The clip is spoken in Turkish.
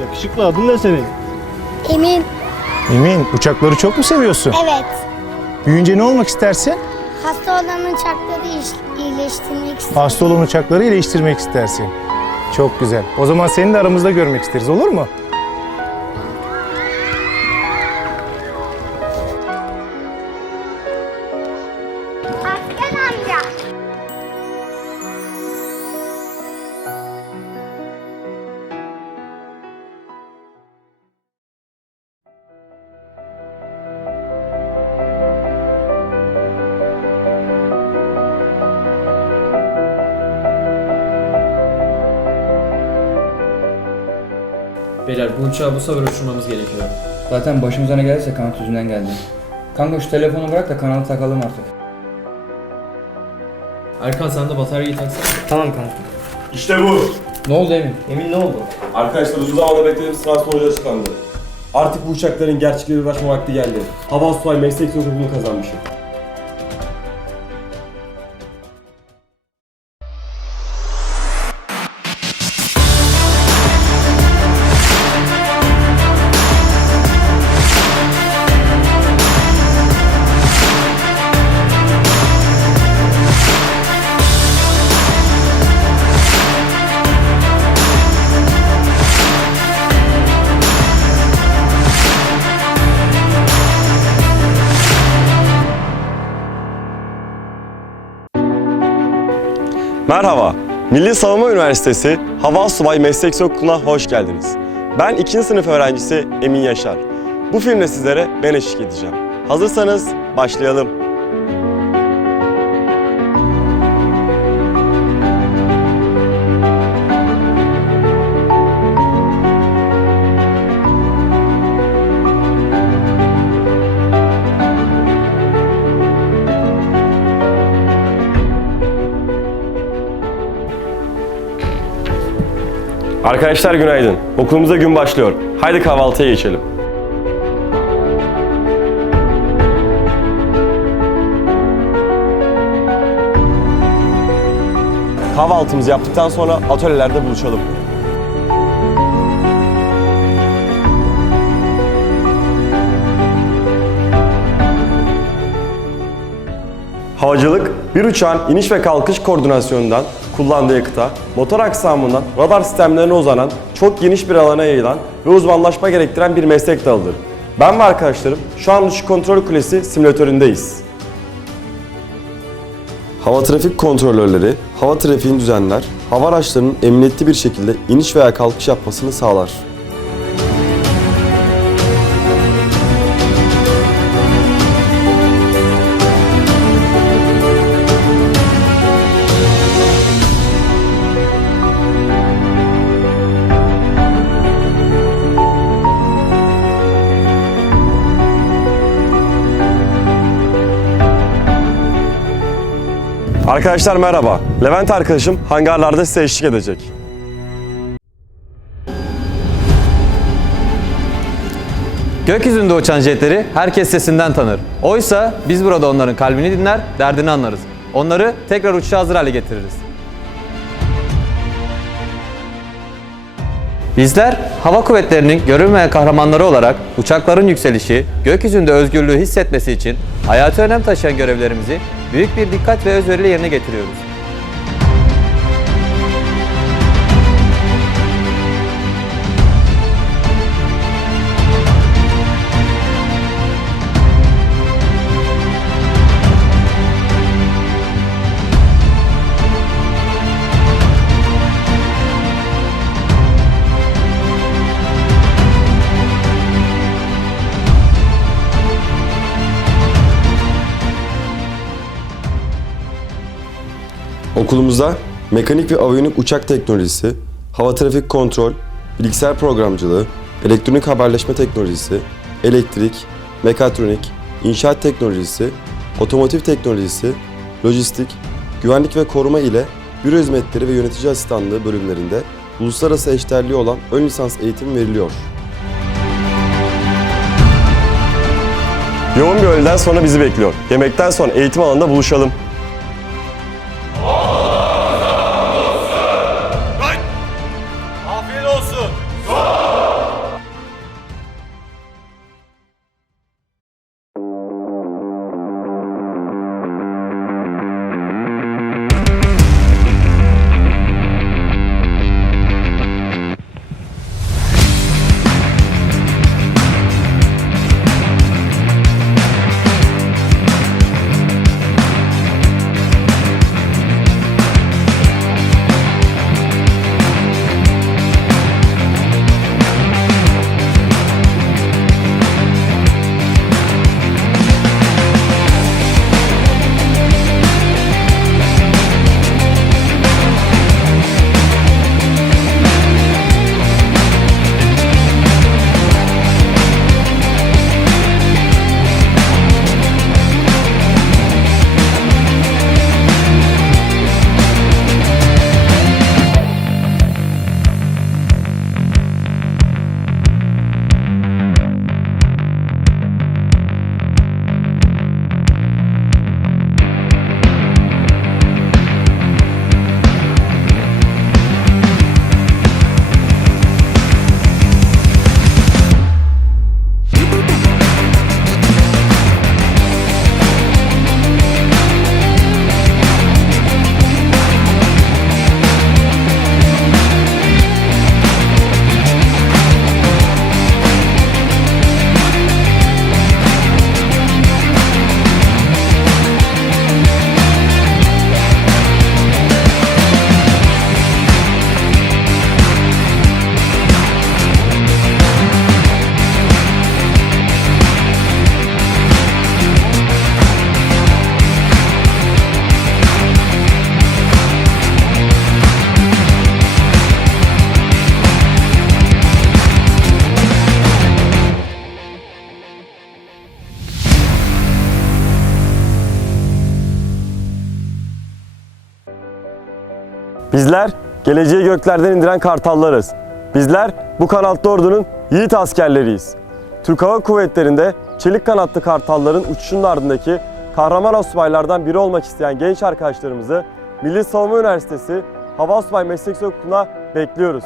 Yakışıklı adın ne senin? Emin. Emin, uçakları çok mu seviyorsun? Evet. Büyüyünce ne olmak istersin? Hasta olan uçakları iyileştirmek istiyorum. Hasta olan uçakları iyileştirmek istersin. Çok güzel. O zaman seni de aramızda görmek isteriz, olur mu? Beyler bu uçağı bu sefer uçurmamız gerekiyor. Zaten başımıza ne geldiyse kanat yüzünden geldi. Kanka şu telefonu bırak da kanalı takalım artık. Erkan sen de bataryayı taksana. Tamam kanka. İşte bu. Ne oldu Emin? Emin ne oldu? Arkadaşlar uzun zamandır beklediğim sınav sonucu açıklandı. Artık bu uçakların gerçekliğe uğraşma vakti geldi. Hava Subay Meslek Okulunu kazanmışım. Merhaba. Milli Savunma Üniversitesi Hava Subay Meslek Okulu'na hoş geldiniz. Ben 2. sınıf öğrencisi Emin Yaşar. Bu filmde sizlere ben eşlik edeceğim. Hazırsanız başlayalım. Arkadaşlar günaydın. Okulumuza gün başlıyor. Haydi kahvaltıya geçelim. Kahvaltımızı yaptıktan sonra atölyelerde buluşalım. Havacılık, bir uçağın iniş ve kalkış koordinasyonundan kullandığı yakıta, motor aksamından radar sistemlerine uzanan, çok geniş bir alana yayılan ve uzmanlaşma gerektiren bir meslek dalıdır. Ben ve arkadaşlarım şu an uçuş kontrol kulesi simülatöründeyiz. Hava trafik kontrolörleri, hava trafiğini düzenler, hava araçlarının emniyetli bir şekilde iniş veya kalkış yapmasını sağlar. Arkadaşlar merhaba. Levent arkadaşım hangarlarda size eşlik edecek. Gökyüzünde uçan jetleri herkes sesinden tanır. Oysa biz burada onların kalbini dinler, derdini anlarız. Onları tekrar uçuşa hazır hale getiririz. Bizler hava kuvvetlerinin görünmeyen kahramanları olarak uçakların yükselişi, gökyüzünde özgürlüğü hissetmesi için hayati önem taşıyan görevlerimizi büyük bir dikkat ve özveriyle yerine getiriyoruz. Okulumuzda mekanik ve aviyonik uçak teknolojisi, hava trafik kontrol, bilgisayar programcılığı, elektronik haberleşme teknolojisi, elektrik, mekatronik, inşaat teknolojisi, otomotiv teknolojisi, lojistik, güvenlik ve koruma ile büro hizmetleri ve yönetici asistanlığı bölümlerinde uluslararası eşdeğerliği olan ön lisans eğitimi veriliyor. Yoğun bir öğleden sonra bizi bekliyor. Yemekten sonra eğitim alanında buluşalım. Bizler geleceği göklerden indiren kartallarız. Bizler bu kanatlı ordunun yiğit askerleriyiz. Türk Hava Kuvvetleri'nde çelik kanatlı kartalların uçuşunun ardındaki kahraman asubaylardan biri olmak isteyen genç arkadaşlarımızı Milli Savunma Üniversitesi Hava Asubay Meslek Okulu'na bekliyoruz.